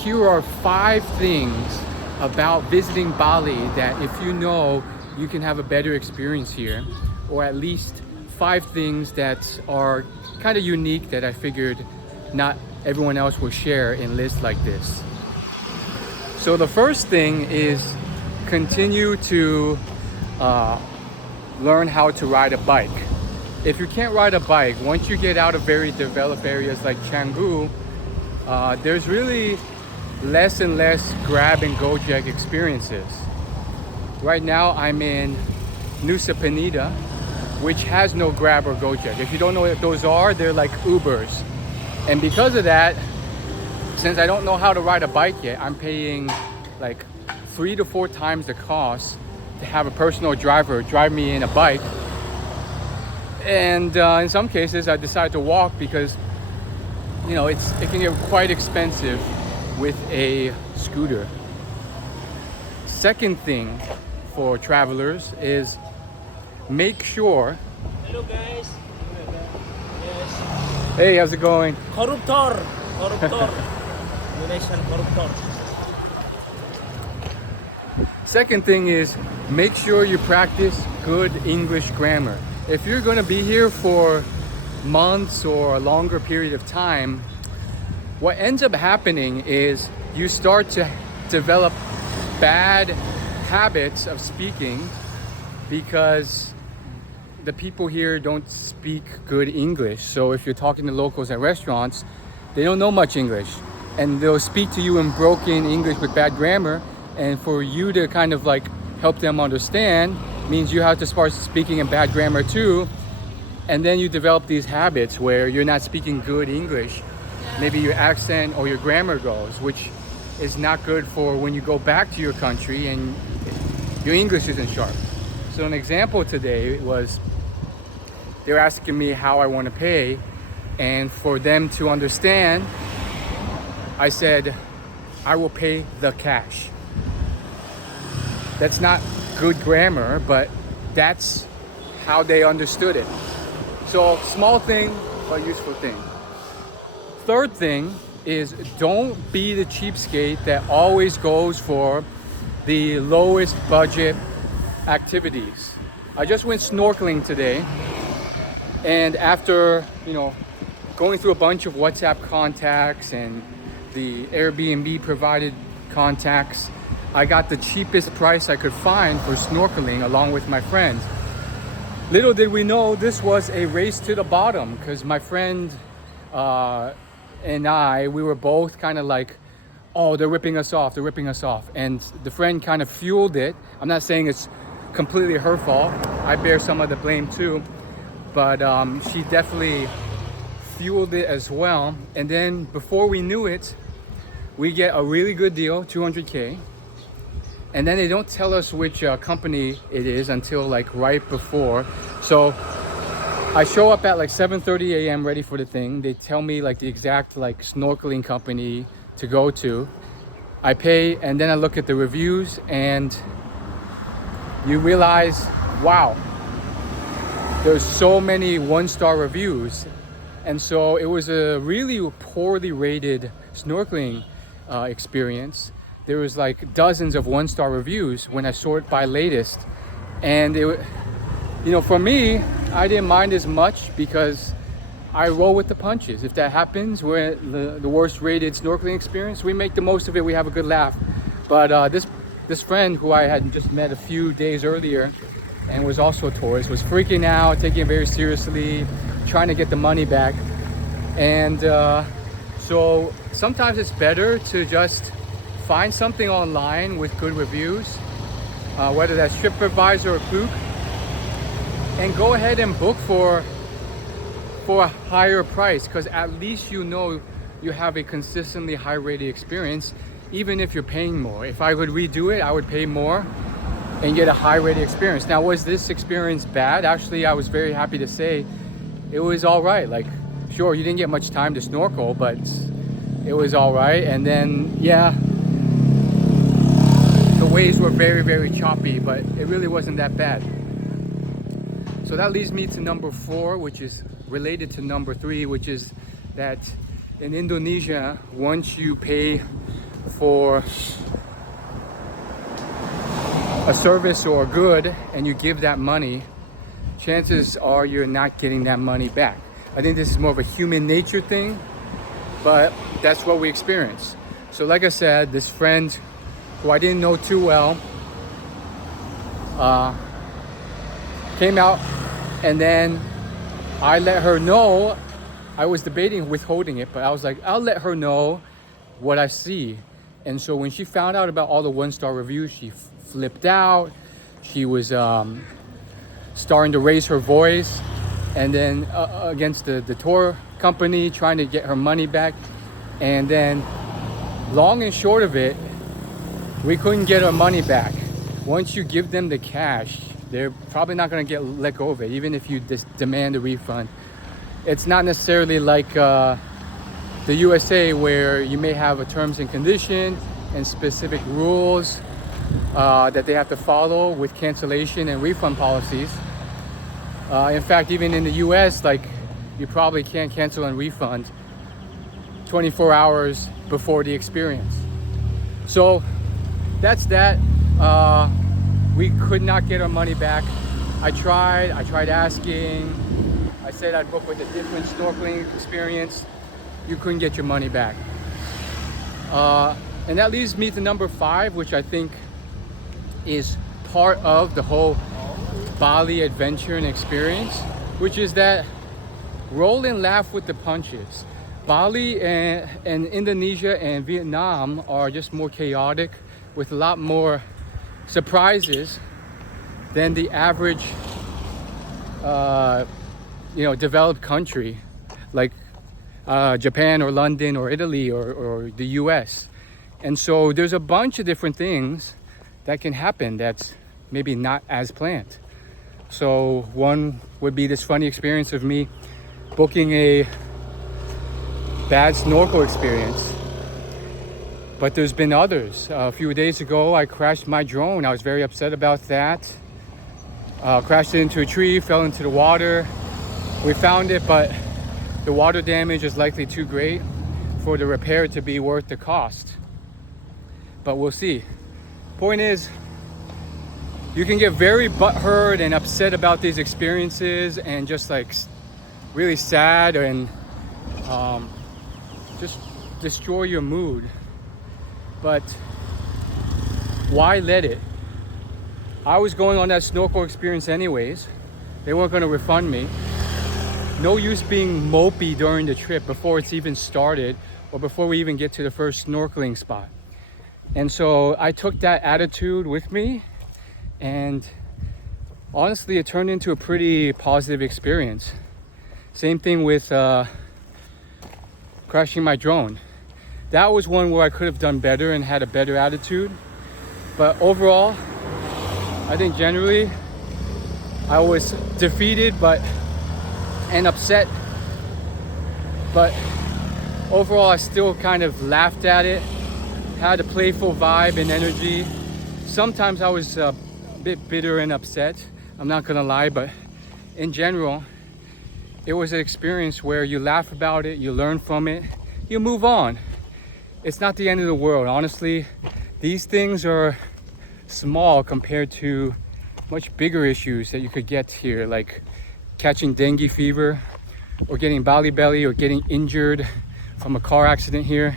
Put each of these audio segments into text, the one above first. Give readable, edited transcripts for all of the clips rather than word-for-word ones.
here are 5 things about visiting Bali that if you know, you can have a better experience here, or at least 5 things that are kind of unique that I figured not everyone else will share in lists like this. So the first thing is continue to learn how to ride a bike. If you can't ride a bike, once you get out of very developed areas like Canggu, there's really less and less grab and Gojek experiences. Right now I'm in Nusa Penida, which has no grab or Gojek. If you don't know what those are, they're like Ubers. And because of that, since I don't know how to ride a bike yet, I'm paying like 3 to 4 times the cost to have a personal driver drive me in a bike. And in some cases I decide to walk because it can get quite expensive with a scooter. Second thing for travelers is make sure. Hello guys. Yes. Hey, how's it going? Koruptor. Malaysian koruptor. Second thing is make sure you practice good English grammar. If you're going to be here for months or a longer period of time, what ends up happening is you start to develop bad habits of speaking because the people here don't speak good English. So if you're talking to locals at restaurants, they don't know much English and they'll speak to you in broken English with bad grammar, and for you to kind of like help them understand means you have to start speaking in bad grammar too, and then you develop these habits where you're not speaking good English. Maybe your accent or your grammar goes, which is not good for when you go back to your country and your English isn't sharp. So an example today was they were asking me how I want to pay, and for them to understand, I said, I will pay the cash. That's not good grammar, but that's how they understood it. So small thing, but useful thing. Third thing is don't be the cheapskate that always goes for the lowest budget activities. I just went snorkeling today, and after going through a bunch of WhatsApp contacts and the Airbnb provided contacts, I got the cheapest price I could find for snorkeling along with my friends. Little did we know this was a race to the bottom, because my friend and we were both kind of like, oh, they're ripping us off. And the friend kind of fueled it. I'm not saying it's completely her fault. I bear some of the blame too. But she definitely fueled it as well. And then before we knew it, we get a really good deal, 200K. And then they don't tell us which company it is until like right before. So I show up at like 7:30 a.m. ready for the thing. They tell me like the exact like snorkeling company to go to. I pay, and then I look at the reviews and you realize, wow, there's so many 1-star reviews. And so it was a really poorly rated snorkeling experience. There was like dozens of 1-star reviews when I sort by latest. And for me, I didn't mind as much because I roll with the punches. If that happens, we're the worst rated snorkeling experience, we make the most of it, we have a good laugh. But this friend who I had just met a few days earlier and was also a tourist was freaking out, taking it very seriously, trying to get the money back. And so sometimes it's better to just find something online with good reviews, whether that's TripAdvisor or Klook, and go ahead and book for a higher price, because at least you have a consistently high rated experience, even if you're paying more. If I would redo it, I would pay more and get a high rated experience. Now, was this experience bad? Actually, I was very happy to say it was all right. Like, sure, you didn't get much time to snorkel, but it was all right. And then, yeah, the waves were very, very choppy, but it really wasn't that bad. So that leads me to number 4, which is related to number 3, which is that in Indonesia, once you pay for a service or a good and you give that money, chances are you're not getting that money back. I think this is more of a human nature thing, but that's what we experience. So like I said, this friend who I didn't know too well came out, and then I let her know. I was debating withholding it, but I was like, I'll let her know what I see. And so when she found out about all the 1-star reviews, she flipped out. She was starting to raise her voice, and then against the tour company, trying to get her money back. And then long and short of it, we couldn't get our money back. Once you give them the cash, they're probably not going to let go of it, even if you demand a refund. It's not necessarily like the USA, where you may have a terms and condition and specific rules that they have to follow with cancellation and refund policies. In fact, even in the US, like, you probably can't cancel and refund 24 hours before the experience. So that's that. We could not get our money back. I tried asking. I said I'd book with a different snorkeling experience. You couldn't get your money back. And that leads me to number 5, which I think is part of the whole Bali adventure and experience, which is that roll and laugh with the punches. Bali and Indonesia and Vietnam are just more chaotic, with a lot more surprises than the average developed country like Japan or London or Italy or the US. And so there's a bunch of different things that can happen that's maybe not as planned. So one would be this funny experience of me booking a bad snorkel experience. But there's been others. A few days ago, I crashed my drone. I was very upset about that. Crashed it into a tree, fell into the water. We found it, but the water damage is likely too great for the repair to be worth the cost. But we'll see. Point is, you can get very butthurt and upset about these experiences and just like really sad and just destroy your mood. But why let it? I was going on that snorkel experience anyways. They weren't going to refund me. No use being mopey during the trip before it's even started or before we even get to the first snorkeling spot. And so I took that attitude with me, and honestly, it turned into a pretty positive experience. Same thing with crashing my drone. That was one where I could have done better and had a better attitude. But overall, I think generally I was defeated and upset. But overall, I still kind of laughed at it, had a playful vibe and energy. Sometimes I was a bit bitter and upset, I'm not gonna lie, but in general, it was an experience where you laugh about it, you learn from it, you move on. It's not the end of the world. Honestly, these things are small compared to much bigger issues that you could get here, like catching dengue fever or getting Bali belly or getting injured from a car accident here.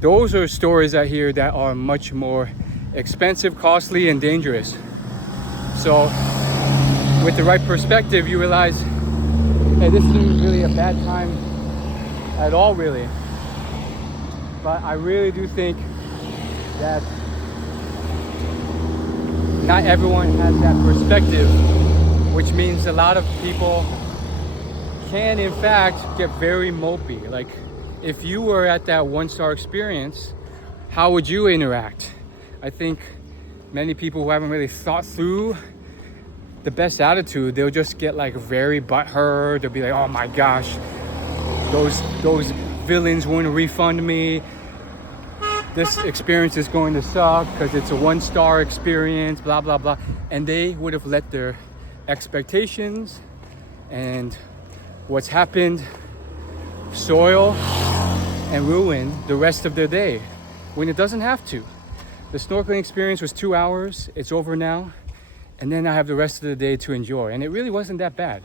Those are stories out here that are much more expensive, costly, and dangerous. So with the right perspective, you realize, hey, this isn't really a bad time at all, really. But I really do think that not everyone has that perspective, which means a lot of people can in fact get very mopey. Like, if you were at that 1-star experience, how would you interact? I think many people who haven't really thought through the best attitude, they'll just get like very butthurt. They'll be like, oh my gosh, those villains wouldn't refund me. This experience is going to suck because it's a 1-star experience, blah, blah, blah. And they would have let their expectations and what's happened soil and ruin the rest of their day. when it doesn't have to. The snorkeling experience was 2 hours. It's over now. And then I have the rest of the day to enjoy. And it really wasn't that bad.